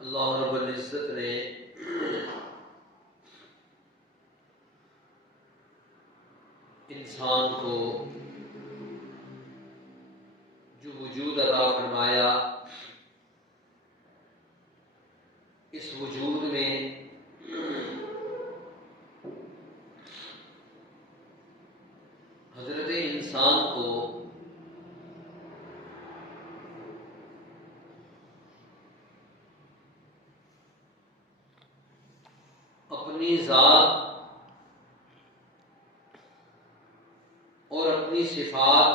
اللہ رب العزت نے انسان کو جو وجود عطا فرمایا، اس وجود میں حضرت انسان کو اپنی ذات اور اپنی صفات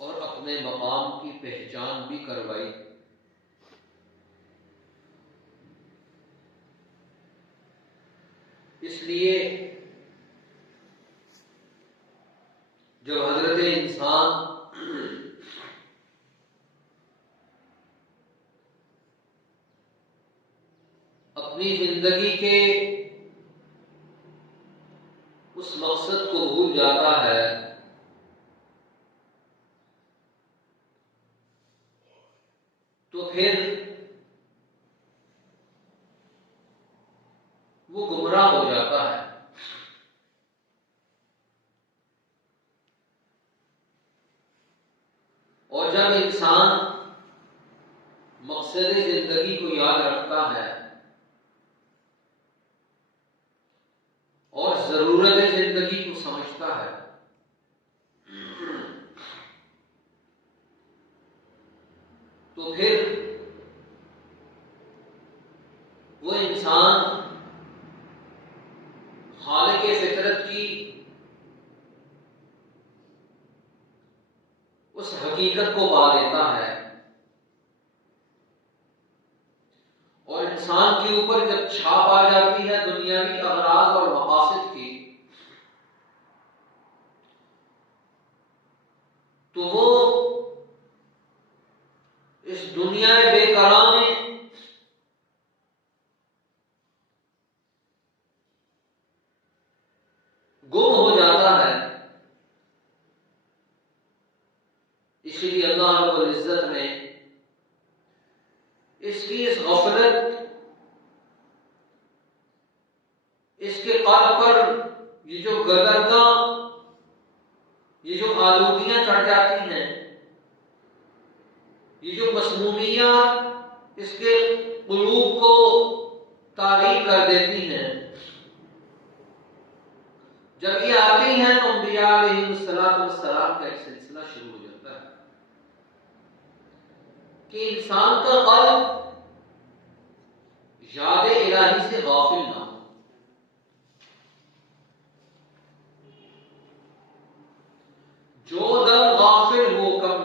اور اپنے مقام کی پہچان بھی کروائی۔ اس لیے جب حضرت انسان اپنی زندگی کے اس مقصد کو بھول جاتا ہے تو پھر وہ گمراہ ہو جاتا ہے۔ اور جب انسان مقصد زندگی کو یاد رکھتا ہے اور ضرورت زندگی کو سمجھتا ہے تو پھر وہ انسان خالق فطرت کی اس حقیقت کو پا لیتا ہے، اور انسان کے اوپر جب چھاپ آ جاتی ہے دنیاوی اغراض اور مقاصد کی، تو وہ اس دنیا بے قرار میں گم ہو جاتا ہے۔ اسی لیے اللہ رب العزت نے اس کی اس غفلت، اس کے قلب پر یہ جو گدرگاں، یہ جو آلودیاں چڑھ جاتی ہیں، یہ جو مسمومیات اس کے قلوب کو تاریک کر دیتی ہیں، جب یہ آتی ہیں تو انبیاء علیہ السلام کا ایک سلسلہ شروع ہو جاتا ہے کہ انسان کا قلب یاد الہی سے غافل نہ ہو۔ جو دم غافل ہو کم،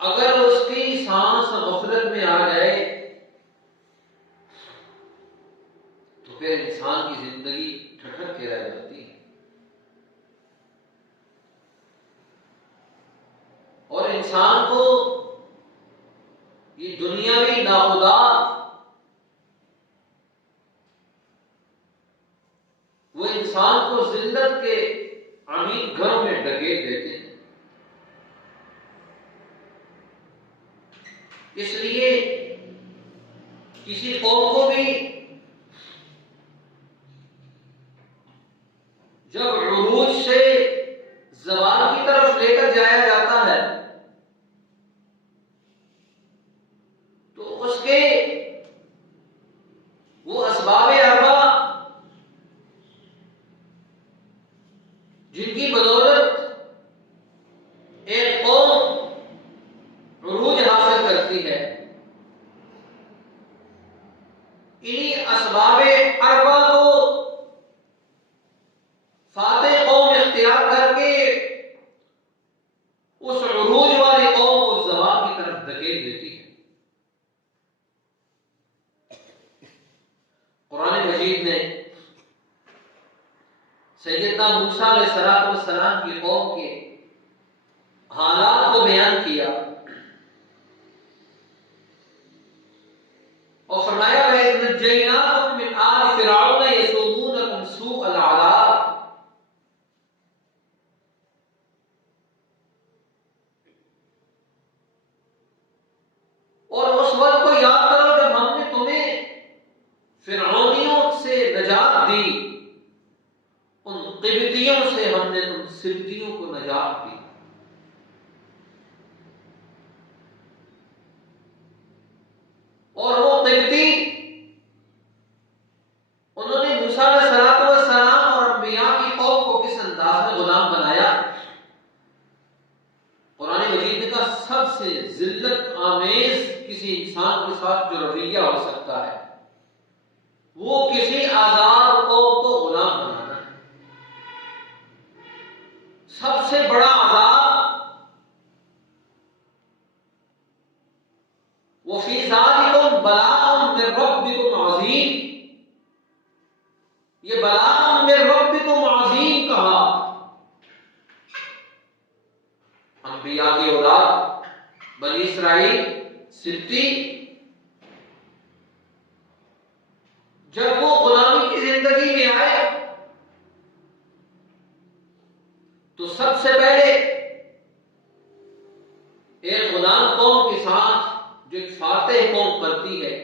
اگر اس کی سانس غفلت میں آ جائے تو پھر انسان کی زندگی ٹھٹک کے رہ جاتی ہے، اور انسان کو یہ دنیاوی ناخدا وہ انسان کو ذلت کے عمیق گھروں میں ڈھکیل دیتے ہیں۔ اس لیے کسی قوم کو بھی جب عروج سے زوال کی طرف لے کر جایا جاتا ہے تو اس کے وہ اسباب اربع جن کی بدولت ایک قوم عروج حاصل کرتی ہے، انہی اسباب اربع کو فاتح قوم اختیار کر کے اس عروج والی قوم کو زوال کی طرف دھکیل دیتی ہے۔ قرآن مجید نے سیدنا موسیٰ علیہ السلام کی قوم کے حالات کو بیان کیا اور فرمایا وَإِذْ نَجَّيْنَاكُم مِّنْ آلِ فِرْعَوْنَ يَسُومُونَكُمْ سُوءَ الْعَذَابِ، سبتیوں کو نجات دی. اور وہ قبطی انہوں نے موسیٰ علیہ السلام اور انبیاء کی قوم کو کس انداز میں غلام بنایا. قرآن مجید نے کہا سب سے ذلت آمیز کسی انسان کے ساتھ جو رویہ ہو سکتا ہے وہ کسی آزاد قوم کو غلام بنانا ہے. سب سے بڑا عذاب وفی ذالکم بلاء من ربکم عظیم. یہ بلاء من ربکم عظیم کہا. انبیاء کی اولاد بنی اسرائیل سبتی جب وہ غلامی کی زندگی میں آئے تو سب سے پہلے ایک غلام قوم کے ساتھ جو ایک فاتح قوم کرتی ہے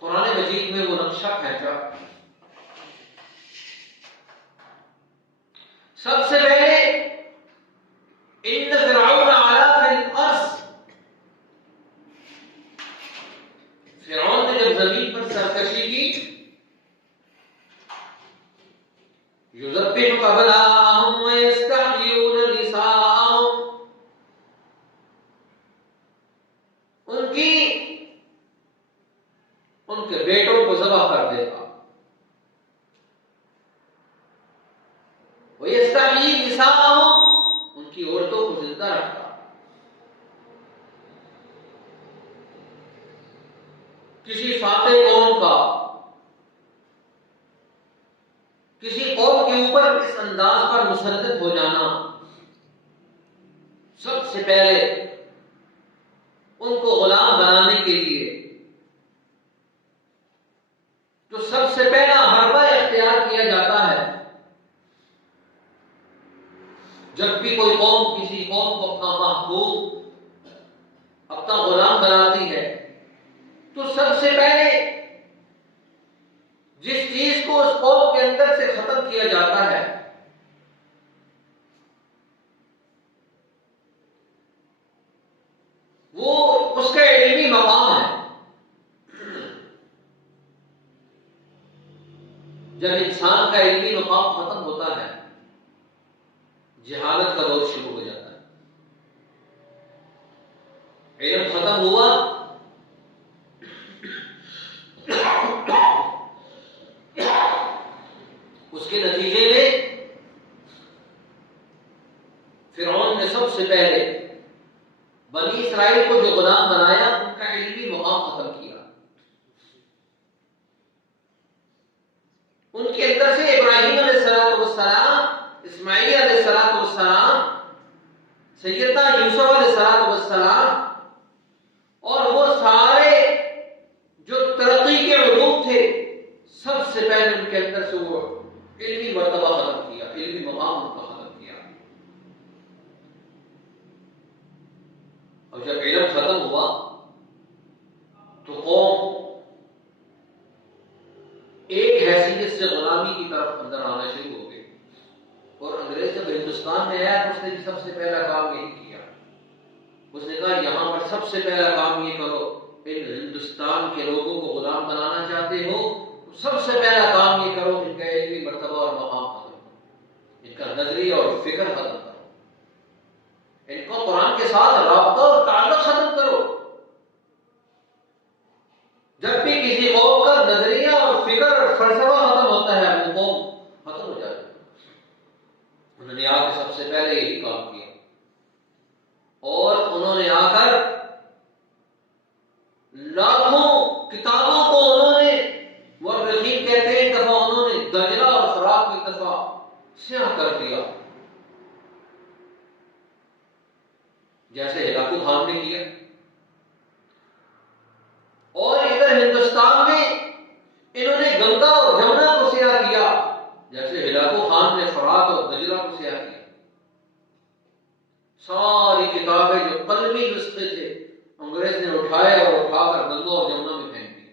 قرآن مجید میں وہ نقشہ کھینچا. سب سے پہلے ان فرعون علا فی الارض، فرعون نے جب زمین پر سرکشی کی یذبح ابناءهم ویستحیون نساءهم، ان کے بیٹوں کو ذبح کر دیتا. ویستحیی نساءهم، ان کی عورتوں کو زندہ رکھتا. کسی فاتح قوم کا کسی قوم کے اوپر اس انداز پر مسلط ہو جانا، سب سے پہلے ان کو غلام بنانے کے لیے جو سب سے پہلا حربہ اختیار کیا جاتا ہے جب بھی کوئی قوم کسی قوم کو اپنا محبوب اپنا غلام بناتی ہے تو سب سے پہلے جس چیز کو اس قوم کے اندر سے ختم کیا جاتا ہے وہ اس کا علمی مقام ہے. جب انسان کا علمی مقام ختم ہوتا ہے جہالت کا دور شروع ہو جاتا ہے. علم ختم ہوا اس کے نتیجے میں فرعون نے سب سے پہلے بنی اسرائیل کو جو غلام بنایا ان کا علمی مقام ختم کیا. ان کے اندر سے ابراہیم علیہ السلام، اسماعیل علیہ السلام، سیدنا یوسف علیہ السلام اور وہ سارے جو ترقی کے علوم تھے سب سے پہلے ان کے اندر سے وہ علمی مرتبہ ختم کیا، علمی مقام ان کا ختم کیا. اور جب علم ختم ہوا تو قوم ایک حیثیت سے غلامی کی طرف اندر آنا شروع ہو گئی. اور انگریز جب ہندوستان میں آیا تو اس نے سب سے پہلا کام یہی کیا. اس نے کہا یہاں پر سب سے پہلا کام یہ کرو، ان ہندوستان کے لوگوں کو غلام بنانا چاہتے ہو تو سب سے پہلا کام یہ کرو ان کا علمی مرتبہ اور مقام ختم کرو، ان کا نظریہ اور فکر ختم کرو، ان کو قرآن کے ساتھ رابطہ اور تعلق ختم کرو. جب بھی کسی قوم کا نظریہ اور فکر اور فلسفہ ختم ہوتا ہے وہ قوم ختم ہو جاتی ہے. انہوں نے آ کے سب سے پہلے یہی کام کیا اور انہوں نے آ کر لاکھوں کتابوں کو انہوں نے، مورخین کہتے ہیں ایک دفعہ انہوں نے دجلہ اور فرات کو ایک دفعہ سیاہ کر دیا جیسے ہلاکو خان نے کیا. اور ادھر ہندوستان میں انہوں نے گنگا اور جمنا کو سیاہ کیا جیسے ہلاکو خان نے فرات اور دجلہ کو سیاہ کیا. ساری کتابیں جو قلمی نسخے تھے انگریز نے اٹھائے اور اٹھا کر گنگا اور جمنا میں پھینک دی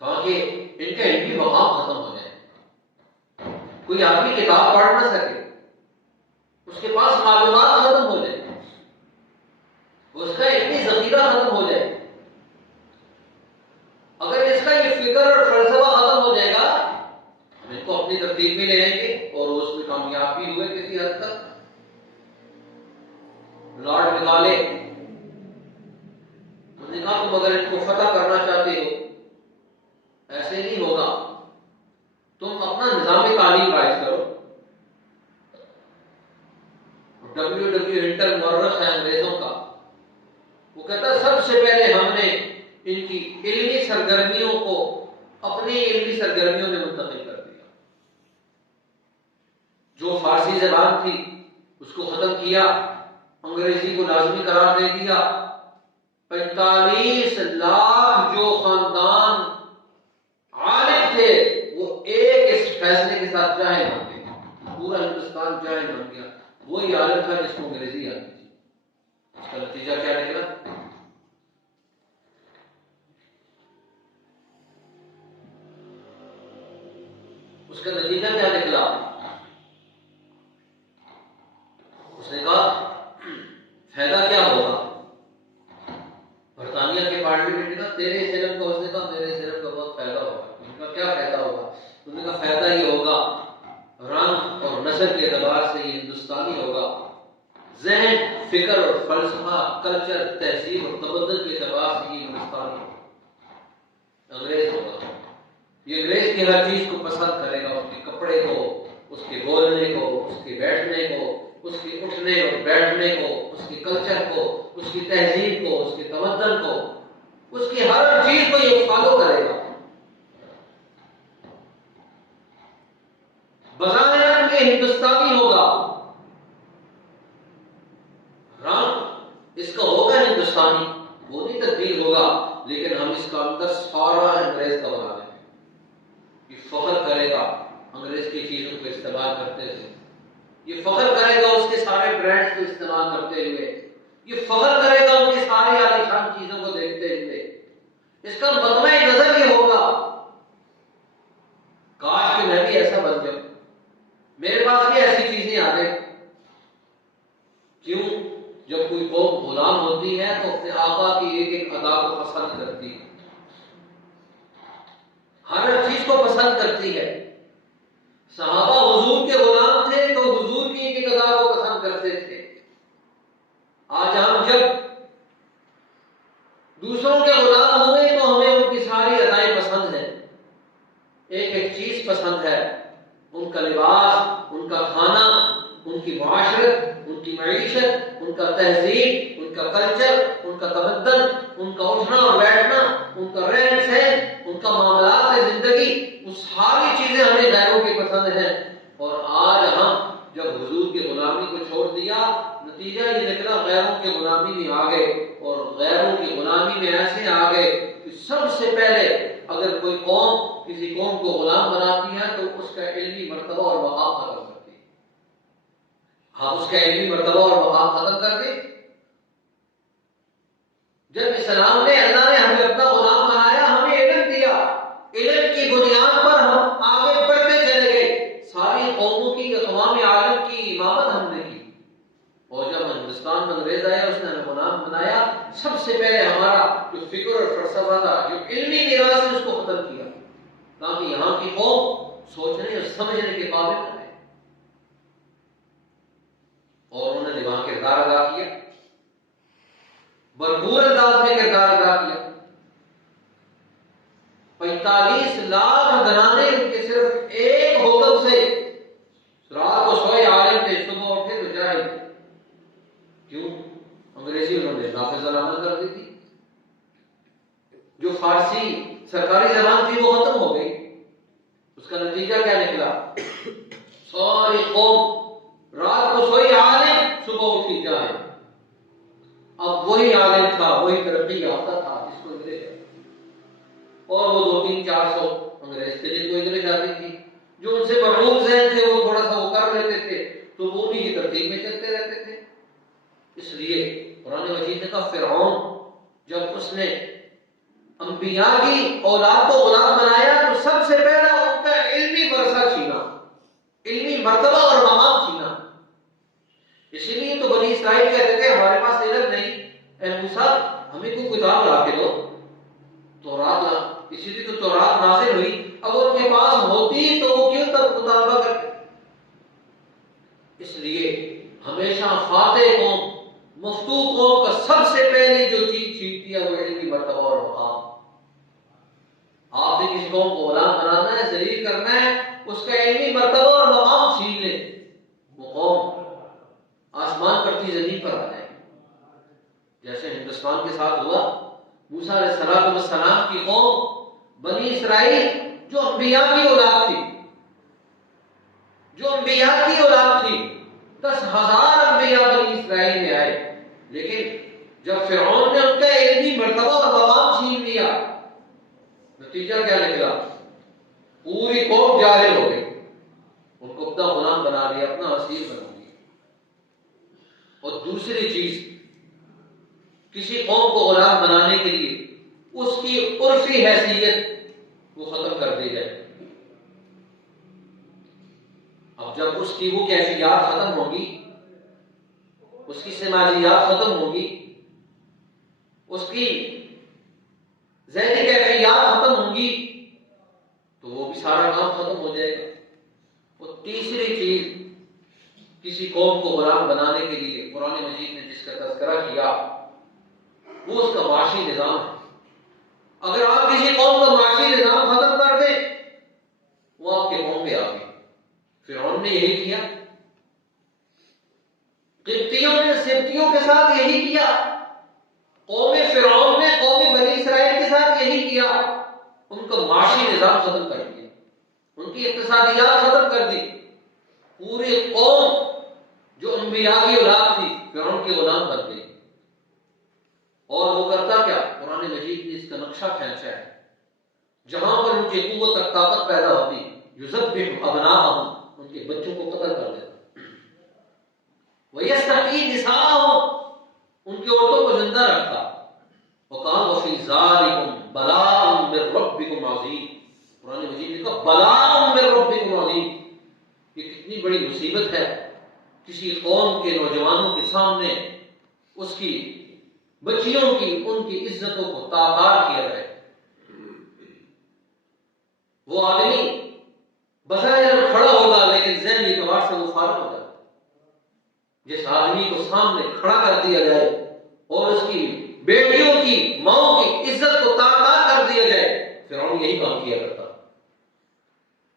تاکہ ان کا علمی مقام ختم ہو جائے. کوئی آدمی کتاب پڑھ نہ سکے، اس کے پاس معلومات ختم ہو جائے، اس کا علمی ذخیرہ ختم ہو جائے، اگر اس کا یہ فکر اور فلسفہ ختم ہو جائے گا، ہم ان کو اپنی ترتیب میں لے لیں گے اور اس میں کامیاب بھی ہوئے کسی حد تک۔ لارڈ نکالے انہوں نے کہا تم اگر ان کو فتح کرنا چاہتے ہو ایسے نہیں ہوگا، تم اپنا نظام تعلیم قائم کرو۔ ڈبلیو ہنٹر مورخ ہے انگریزوں کا، وہ کہتا ہے سب سے پہلے ہم نے ان کی علمی سرگرمیوں کو اپنی علمی سرگرمیوں میں منتقل کر دیا، جو فارسی زبان تھی اس کو ختم کیا، انگریزی کو لازمی قرار دے دیا۔ 45 لاکھ جو خاندان عالم تھے وہ ایک اس فیصلے کے ساتھ جاہل بن گئے، پورا ہندوستان جاہل بن گیا، وہی عالم تھا جس کو انگریزی آتی تھی۔ اس کا نتیجہ کیا نکلا؟ اس کا نتیجہ کیا نکلا؟ اس نے کہا فائدہ کیا ہوگا؟ برطانیہ کے پارلیمنٹ کا تیرے اس علم کا، اس نے کہا میرے اس علم کا بہت فائدہ ہوگا۔ ان کا کیا فائدہ ہوگا؟ اس نے کہا فائدہ یہ ہوگا رنگ اور نسل کے اعتبار سے یہ ہندوستانی ہوگا، ذہن، فکر اور فلسفہ، کلچر، تہذیب اور تمدن کے اعتبار سے یہ ہندوستانی ہوگا، انگریز ہوگا۔ یہ انگریز کی ہر چیز کو پسند کرے گا، اس کے کپڑے کو، اس کے بولنے کو، اس کے بیٹھنے کو، اس کے اٹھنے اور بیٹھنے کو، اس کے کلچر کو، اس کی تہذیب کو، اس کے تمدن کو، اس کی ہر چیز کو یہ فالو کرے گا۔ بظاہر یہ ہندوستانی ہوگا، رنگ اس کا ہوگا ہندوستانی، وہ نہیں تبدیل ہوگا، لیکن ہم اس کا اندر سارا انگریز کا بنا دیں گے۔ یہ فخر کرے گا انگریز کی چیزوں کو استعمال کرتے ہوئے، یہ فخر کرے گا اس کے سارے برانڈز کو استعمال کرتے ہوئے، یہ فخر کرے گا ان کی ساری عالیشان چیزوں کو دیکھتے ہوئے۔ اس کا مطمع نظر یہ ہوگا کاش کہ میں بھی ایسا بن جاؤں، میرے پاس بھی ایسی چیزیں آ جائیں۔ کیوں؟ جب کوئی قوم غلام ہوتی ہے تو اپنے آقا کی ایک ایک ادا کو پسند کرتی ہے، ہر چیز کو پسند کرتی ہے۔ صحابہ حضور کے غلام تھے تو حضور کی ایک ایک ادا کو پسند کرتے تھے۔ آج ہم جب دوسروں کے غلام ہوئے تو ہمیں ان کی ساری ادائیں پسند ہیں، ایک ایک چیز پسند ہے، ان کا لباس، ان کا کھانا، ان کی معاشرت، ان کی معیشت، ان کا تہذیب، ان کا کلچر، ان کا تمدن، ان کا اٹھنا اور بیٹھنا، ان کا رہن سہن، ان کا معاملات زندگی، وہ ساری چیزیں ہمیں غیروں کی پسند ہیں۔ اور آج ہم جب حضور کی غلامی کو چھوڑ دیا، نتیجہ یہ نکلا غیروں کی غلامی میں آ گئے، اور غیروں کی غلامی میں ایسے آ گئے کہ سب سے پہلے اگر کوئی قوم کسی قوم کو غلام بناتی ہے تو اس کا علمی مرتبہ اور مقام ختم کرتی ہے۔ ہم اس کا علمی مرتبہ اور مقام ختم کر دیں۔ جب اسلام نے، اللہ نے ہمیں اپنا غلام بنایا، ہمیں علم دیا، علم کی بنیاد پر ہم آگے بڑھتے چلے گئے، ساری قوموں کی، اقوام عالم کی امامت ہم نے کی۔ اور جب ہندوستان میں انگریز آیا، اس نے ہمیں غلام بنایا، سب سے پہلے ہمارا جو فکر اور فلسفہ تھا، جو علمی میراث ہے، اس کو ختم کیا تاکہ یہاں کی قوم سوچنے اور سمجھنے کے قابل بنے، اور انہوں نے وہاں کردار ادا کیا، بھرپور انداز میں کردار ادا کیا۔ 45 لاکھ گھرانے ان کے صرف ایک حکم سے، رات کو سوئے عالم تھے، صبح اٹھے تو جاہل تھے۔ کیوں؟ انگریزی انہوں نے نافذ العمل کر دی تھی، جو فارسی سرکاری زبان تھی وہ ختم ہو گئی۔ اس کا نتیجہ کیا نکلا؟ ساری قوم رات کو سوئی عالم، صبح اٹھی جاہل۔ اب وہی عالم تھا، وہی ترقی یافتہ تھا جس کو انگریز، اور وہ 200-400 انگریز تھے جن کو انگریز آتی تھی، جو ان سے مرغوب ذہن تھے، وہ تھوڑا سا وہ کر لیتے تھے تو وہ انہیں کی ترتیب میں چلتے رہتے تھے۔ اس لیے قرآن مجید نے کہا فرعون جب اس نے انبیاء کی اولاد کو غلام بنایا تو سب سے پہلا ان کا علمی ورثہ چھینا، مرتبہ اور مقام چھینا. اسی لیے تو بنی اسرائیل کہتے تھے ہمارے پاس علم نہیں، اے موسیٰ ہمیں کوئی کتاب لا کے دو، تورات لا. اسی لیے تو تورات نازل ہوئی. اب ان کے پاس ہوتی تو وہ کیوں تک مطالبہ کرتے؟ اس لیے ہمیشہ فاتح قوم، مفتو قوم کا سب سے پہلی جو چیز چھینتی ہے وہ علمی مرتبہ اور مقام. آپ نے کسی قوم کو غلام بنانا ہے، ذلیل کرنا ہے، اس کا علمی مرتبہ اور مقام چھین لے، وہ قوم آسمان کرتی زمین پر آ جائے. جیسے ہندوستان کے ساتھ ہوا، موسیٰ علیہ السلام کی قوم بنی اسرائیل جو انبیاء کی اولاد تھی، جو انبیاء کی اولاد تھی، 10,000 انبیاء بنی اسرائیل میں آئے، لیکن جب فرعون نے ان کا علمی مرتبہ اور مقام چھین لیا، نتیجہ کیا نکلا؟ پوری قوم جاہل ہو گئی، ان کو اپنا غلام بنا لیا، اپنا اسیر بنا لیا. اور دوسری چیز، کسی قوم کو غلام بنانے کے لیے اس کی عرفی حیثیت وہ ختم کر دی جائے. اب جب اس کی وہ کیفیات ختم ہوگی، اس کی سماجیات ختم ہوگی، اس کی ذہنی کیفیات ختم ہوں گی، تو وہ بھی سارا کام ختم ہو جائے گا. اور تیسری چیز، کسی قوم کو غلام بنانے کے لیے قرآن مجید نے جس کا تذکرہ کیا وہ اس کا معاشی نظام ہے. اگر آپ کسی قوم کا معاشی نظام ختم کر دیں، وہ آپ کے قوم پہ آ گئی. فرعون نے یہی کیا، قبطیوں نے سبطیوں کے ساتھ یہی کیا، قوم فرعون نے قوم بنی اسرائیل کے ساتھ یہی کیا. ان کا معاشی نظام ختم کر دیا، ان کی اقتصادیات ختم کر دی. پوری قوم جو انبیاء کی اولاد تھی فرعون کے غلام بن گئی. اور وہ کرتا کیا؟ قرآن مجید نے اس کا نقشہ کھینچا ہے. جہاں پر ان کی قوت اور طاقت پیدا ہوتی، یذبح ابناءہم، ان کے بچوں کو قتل کر دیتا. وَيَسْتَحْيِي نِسَاءَهُمْ، ان کی عورتوں کو زندہ رکھتا. وَقَالَ وَفِي ذَلِكُمْ بَلَاءٌ مِّن رَّبِّكُمْ عَظِيمٌ. قرآن مجید نے کہا بَلَاءٌ مِّن رَّبِّكُمْ عَظِيمٌ. یہ کتنی بڑی مصیبت ہے کسی قوم کے نوجوانوں کے سامنے اس کی بچیوں کی، ان کی عزتوں کو تاخار کیا جائے. وہ آدمی بظاہر کھڑا ہوگا لیکن ذہنی اعتبار سے وہ فارغ ہو جائے. جس آدمی کو سامنے کھڑا کر دیا جائے اور اس کی بیٹیوں کی، ماؤں کی عزت کو تاخار کر دیا جائے، فرعون یہی کام کیا کرتا.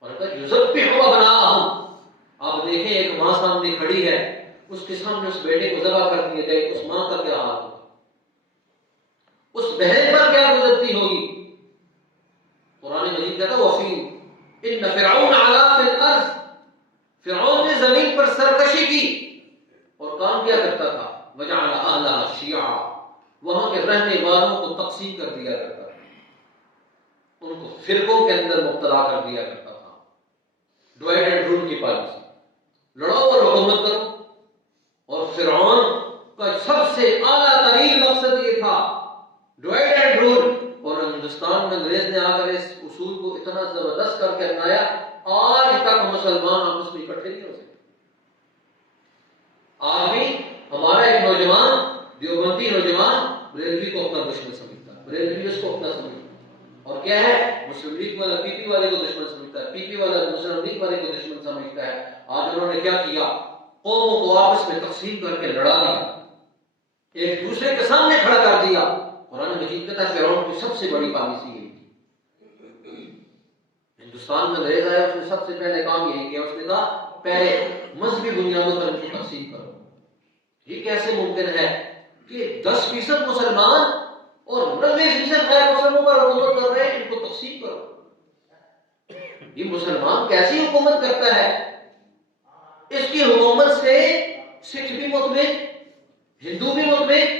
اور کہا یذبح ابناءہم. آپ دیکھیں ایک ماں سامنے کھڑی ہے، اس کے سامنے اس بیٹے کو ذبح کر دیا جائے، اس ماں کا کیا حال ہوگا؟ اس بہن پر کیا گزرتی ہوگی؟ قرآن مجید کہتا ہے وَفِي إِنَّ فِرْعَوْنَ عَلَا فِي الْأَرْضِ. فرعون نے زمین پر سرکشی کی اور کام کیا کرتا تھا؟ وَجَعَلَ أَهْلَهَا شِيَعًا، وہاں کے رہنے والوں کو تقسیم کر دیا کرتا تھا، ان کو فرقوں کے اندر مبتلا کر دیا کرتا تھا. ڈوائڈ اینڈ رول کی پالیسی، لڑاؤ اور حکومت کرو. اور فرعون کا سب سے اعلیٰ ترین مقصد یہ تھا ڈوائڈ اینڈ رول. اور ہندوستان میں انگریز نے آ کر اس اصول کو اتنا زبردست کر کے اپنایا، آج تک مسلمان آپس میں اکٹھے نہیں ہو سکتے. آج بھی ہمارا ایک نوجوان، دیوبندی نوجوان، بریلوی کو اپنا دشمن سمجھتا ہے، بریلوی اس کو اپنا سمجھتا ہے. اور کیا ہے؟ مسلم لیگ والا پی پی والے کو دشمن سمجھتا ہے، پی پی والا مسلم لیگ والے کو دشمن سمجھتا ہے. آج انہوں نے کیا کیا؟ قوموں کو آپس میں تقسیم کر کے لڑا دیا، ایک دوسرے کے سامنے کھڑا کر دیا. قرآن مجید کہتا ہے فرعون کی سب سے بڑی پالیسی یہی تھی. ہندوستان میں انگریز آیا، اس نے سب سے پہلے کام یہی کیا، اس نے کہا پہلے مذہبی بنیادوں پر ان کو تقسیم کرو. یہ کیسے ممکن ہے کہ 10% مسلمان اور 90% غیر مسلموں پر حکومت کر رہے ہیں؟ ان کو تقسیم کرو. یہ مسلمان کیسی حکومت کرتا ہے؟ اس کی حکومت سے سکھ بھی مطمئن، ہندو بھی مطمئن،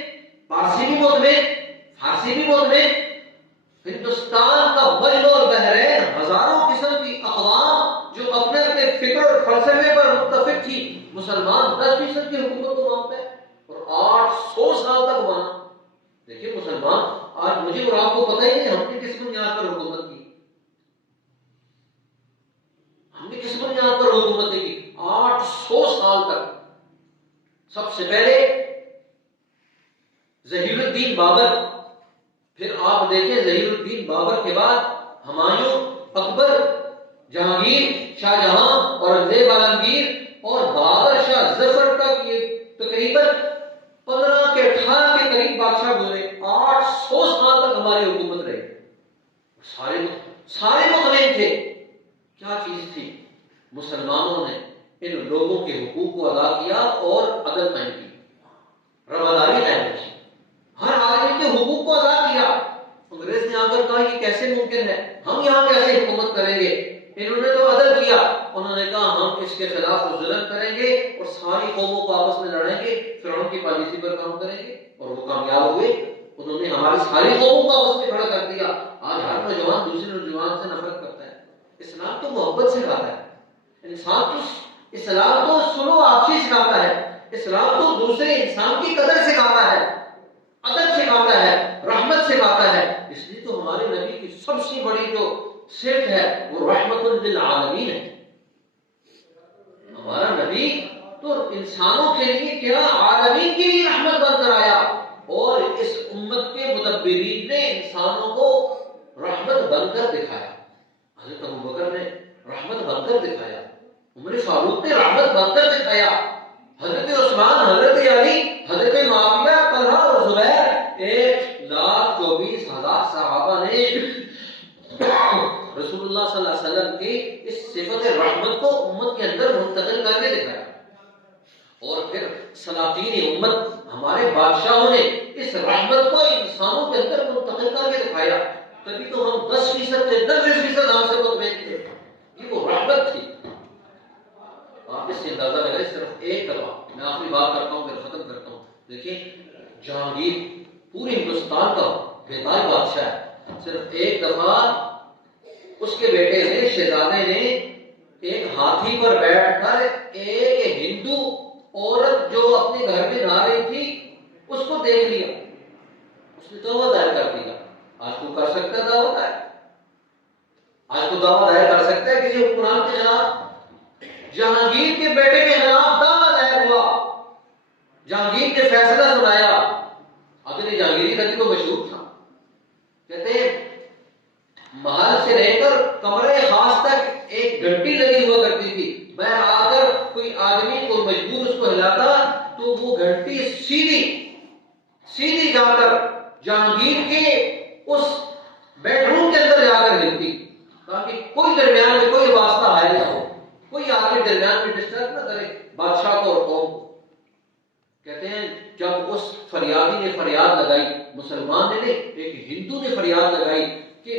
پارسی بھی مطمئن، فارسی بھی مطمئن. ہندوستان کا بحر اور بحرین، ہزاروں قسم کی اقوام جو اپنے اپنے فکر اور فلسفے پر متفق تھی، مسلمان 10% کی حکومت کو مانتا ہے اور 800 سال تک مانا. دیکھیے مسلمان آج مجھے اور آپ کو پتہ ہی نہیں ہم نے کس بنیاد پر حکومت کی، ہم نے کس بنیاد پر حکومت کی. 800 سال تک. سب سے پہلے ظہیر الدین بابر، پھر آپ دیکھیں ظہیر الدین بابر کے بعد ہمایوں، اکبر، جہانگیر، شاہ جہاں، اورنگزیب عالمگیر اور بہادر شاہ ظفر تک یہ تقریباً 15 کے 18 کے قریب بادشاہ گزرے. 800 سال تک ہماری حکومت رہی. سارے مطمئن تھے. کیا چیز تھی؟ مسلمانوں نے ان لوگوں کے حقوق کو ادا کیا اور عدل قائم کی، رواداری قائم کی، ہر آدمی کے حقوق کو ادا کیا. انگریز نے آ کر کہا یہ کیسے ممکن ہے، ہم یہاں کیسے حکومت کریں گے؟ انہوں نے تو عدل کیا. انہوں نے کہا ہم اس کے خلاف ظلم کریں گے اور ساری قوموں کو آپس میں لڑیں گے، فرعون کی پالیسی پر کام کریں گے. اور وہ کامیاب ہوئے. انہوں نے ہماری ساری قوموں کو آپس میں کھڑا کر دیا. آج ہر نوجوان دوسرے نوجوان سے نفرت کرتا ہے. اسلام تو محبت سکھاتا ہے. اسلام تو سلو آپسی سکھاتا ہے. اسلام تو دوسرے انسان کی قدر سکھاتا ہے، عدل سکھاتا ہے، رحمت سکھاتا ہے. اس لیے تو ہمارے نبی کی سب سے بڑی جو صفت ہے وہ رحمت للعالمین ہے. ہمارا نبی تو انسانوں کے لیے کیا، عالمین کے لیے رحمت بن کر آیا. اور اس امت کے مدبرین نے انسانوں کو رحمت بن کر دکھایا. حضرت ابوبکر نے رحمت بن کر دکھایا، عمر فاروق نے رحمت بن کر دکھایا، حضرت عثمان، حضرت علی، حضرت معاویہ، طلحہ اور زبیر، 1,24,000 صحابہ نے رسول اللہ صلی اللہ علیہ وسلم کی اس صفت رحمت کو امت کے اندر منتقل کر کے دکھایا. اور پھر سلاطین امت ہمارے بادشاہوں نے اس رحمت کو انسانوں کے اندر منتقل کر کے دکھایا. تبھی تو ہم 10% سے 90% ہم سے مطمئن تھے. یہ وہ رحمت تھی. آپ اس سے اندازہ لگائیں. صرف ایک دفعہ میں آخری بات کرتا ہوں پھر ختم کرتا ہوں. دیکھیں جہانگیر پورے ہندوستان کا بیدار بادشاہ ہے. صرف ایک دفعہ اس کے بیٹے نے، شہزادے نے، ایک ہاتھی پر بیٹھ کر ایک ہندو عورت جو اپنے گھر میں نہا رہی تھی اس کو دیکھ لیا. اس نے توبہ دائر کر دیا. آج کو کر سکتا ہے دعویٰ دائر؟ آج کو دعویٰ دائر کر سکتا ہے کسی حکمران کے خلاف؟ جہانگیر کے بیٹے کے خلاف دعویٰ دائر ہوا. جہانگیر نے فیصلہ سنایا. اگلے جہانگیری تک تو مشہور تھا. کہتے ہیں محل سے لے کر کمرے خاص تک ایک گھنٹی لگی ہوا کرتی تھی. میں آ کر کوئی آدمی کو مجبور اس کو ہلاتا تو وہ گھنٹی سیدھی جا کر جہانگیر کے اس بیڈ روم کے اندر جا کر ہلتی، تاکہ کوئی درمیان میں کوئی واسطہ حائل نہ ہو، کوئی آدمی درمیان میں ڈسٹرب نہ کرے بادشاہ کو اور قوم کو. کہتے ہیں جب اس فریادی نے فریاد لگائی، مسلمان نے نہیں، ایک ہندو نے فریاد لگائی کہ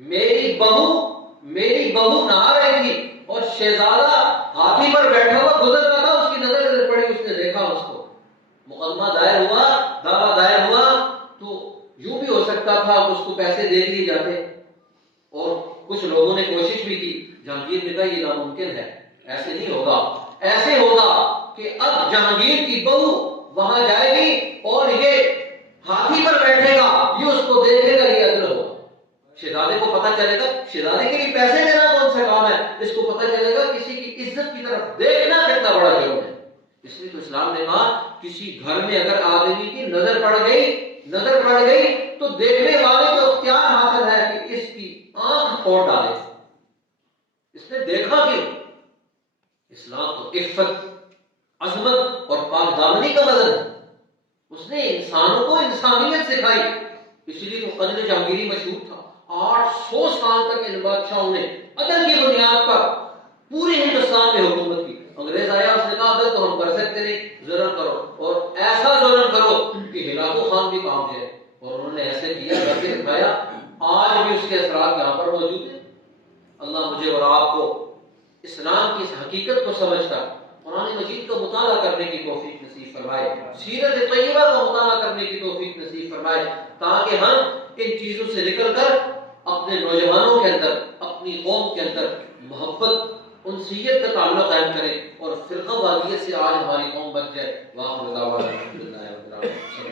میری بہو نہا رہی تھی اور شہزادہ ہاتھی پر بیٹھا ہوا گزر رہا تھا، اس کی نظر پڑی، اس نے دیکھا اس کو. مقدمہ دائر ہوا، دعویٰ دائر ہوا. تو یوں بھی ہو سکتا تھا اس کو پیسے دے دیے جاتے، اور کچھ لوگوں نے کوشش بھی کی. جہانگیر نے کہا یہ ناممکن ہے، ایسے نہیں ہوگا. ایسے ہوگا کہ اب جہانگیر کی بہو وہاں جائے گی اور یہ ہاتھی پر بیٹھے گا، یہ اس کو دیکھے گا، یہ عدل ہوگا. شہزادے کو پتہ چلے گا. شہزادے کے لیے پیسے دینا کون سا کام ہے؟ اس کو پتہ چلے گا کسی کی عزت کی طرف دیکھنا کتنا بڑا جرم ہے. اس لیے تو اسلام نے کہا کسی گھر میں اگر آدمی کی نظر پڑ گئی تو دیکھنے والے کو اختیار حاصل ہے کہ اس کی آنکھ پھوڑ ڈالے. اس نے دیکھا کیوں؟ اسلام تو عفت، عظمت اور پاک دامنی کا مذہب ہے. اس نے انسانوں کو انسانیت سکھائی. اس لیے تو قدر جہانگیری مشہور تھا. 800 سال تک ان بادشاہوں نے عدل کی بنیاد پر پورے ہندوستان میں حکومت کی. انگریز آیا، اس نے کہا عدل تو ہم کر سکتے نہیں، ظلم کرو اور ایسا ظلم کرو کہ ہلاکو خان بھی کام جائے. اور انہوں نے ایسے کیا، کر کے دکھایا. آج بھی اس کے اثرات یہاں پر موجود ہیں. اللہ مجھے اور آپ کو اسلام کی اس حقیقت کو سمجھ کر قرآن مجید کا مطالعہ کرنے کی توفیق نصیب فرمائے، سیرت طیبہ کا مطالعہ کرنے کی توفیق نصیب فرمائے، تاکہ ہم ان چیزوں سے نکل کر اپنے نوجوانوں کے اندر، اپنی قوم کے اندر محبت، انسیت کا تعلق قائم کریں اور فرقہ واریت سے آج ہماری قوم بچ جائے. واخر دعوانا الحمدللہ رب العالمین.